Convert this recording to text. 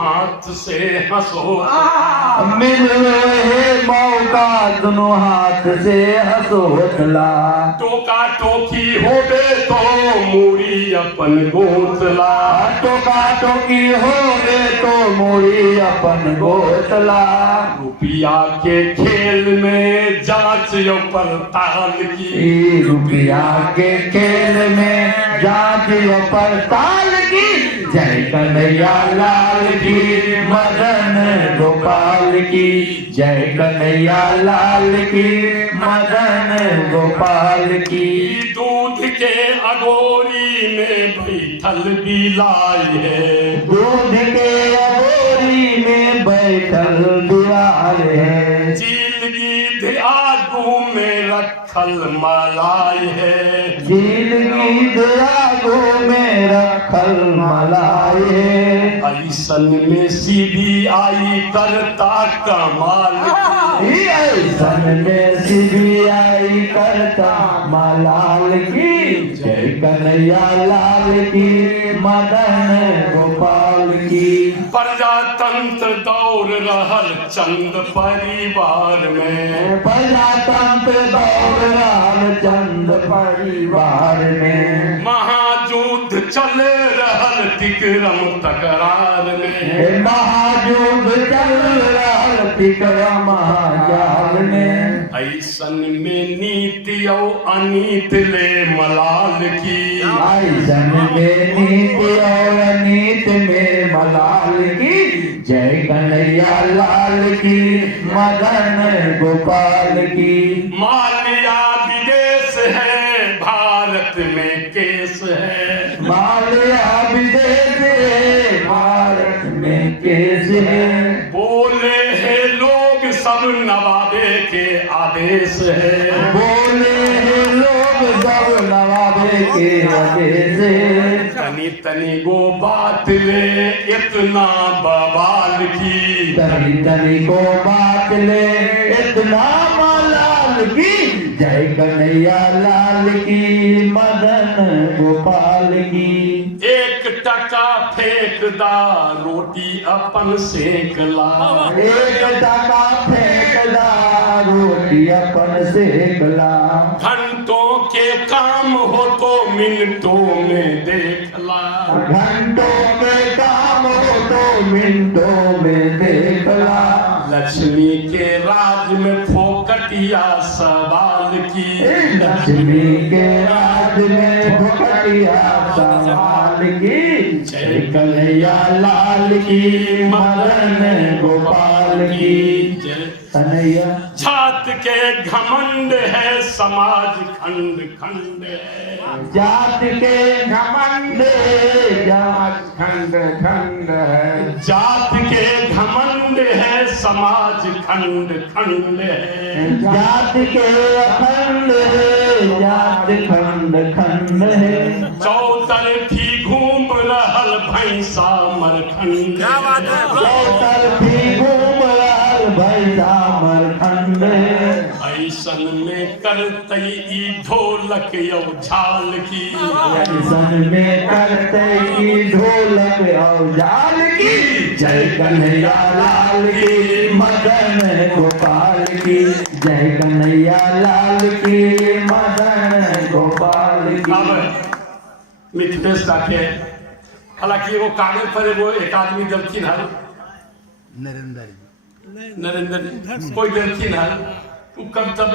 हाथ से हंसो मिले मौका दोनों हाथ से हंसोतला टोका टोकी होबे तो मूरी अपन गोतला टोका टोकी हो गे तो मोरी अपन गोतला रुपया के खेल में जांच यो पड़ताल की रुपया के खेल में जांच पड़ताल की जय कन्हैया लाल की मदन गोपाल की जय कन्हैया लाल की मदन गोपाल की दूध के अगोरी में बैठल बिलाई है दूध के अगोरी में बैठल बिलाल है चील गिद्ध आगू में रखल मलाई है झील गिद्ध आगू में रखल मलाई है ऐसन में सीधी आई करता कमाल की ऐसन में सीबीआई करता मलाल की जय कन्हैया लाल की मदन गोपाल की प्रजातंत्र दौड़ रहल चंद परिवार में प्रजातंत्र दौड़ रहल चंद परिवार में महायुद्ध चले रहल विक्रम तकरार में महायुद्ध चल रहल विक्रम महाजाल में ऐसन में नीति और अनीति ले मलाल की ऐसन में नीति और नीति में मलाल की जय कन्हैया लाल की मदन गोपाल की मालिया विदेश है भारत में केस है मालिया विदेश है भारत में केस है बोले हैं लोग सब नवाबे के आदेश है बोले हैं लोग सब नवाबे के आदेश है तनी तनी गो बात ले इतना बवाल की तनी तनी को बात ले इतना मलाल की जय कन्हैया लाल की मदन गोपाल की एक टका फेंकदा रोटी अपन सेकला एक टका फेंकला रोटी अपन सेकला घंटों के काम हो तो मिनटों में देखला घंटों में काम हो तो मिनटों में देखला लक्ष्मी के राज में फोकटिया सवाल की लक्ष्मी के राज में भुकटिया सवाल की जय कन्हैया लाल की मदन गोपाल की कन्हैया जात के घमंड है समाज खंड खंड है जात के घमंड जात खंड खंड है जात के घमंड है समाज खंड खंड है जात के अखंड है जात खंड खंड है चौतरफी घूम रहल भैंसा मरखंड चौतरफी घूम रहल भैंसा मरखंड है ऐसन में करते ई ढोलक यौ झाल की ऐसन में करते की ढोलक और झाल की जय कन्हैया लाल की मदन गोपाल की जय कन्हैया लाल की मदन गोपाल की अब मिथिलेश के हालांकि वो कागज पर वो एक आदमी दलखिन हल नरेंद्र कोई दलखिन हल कब तब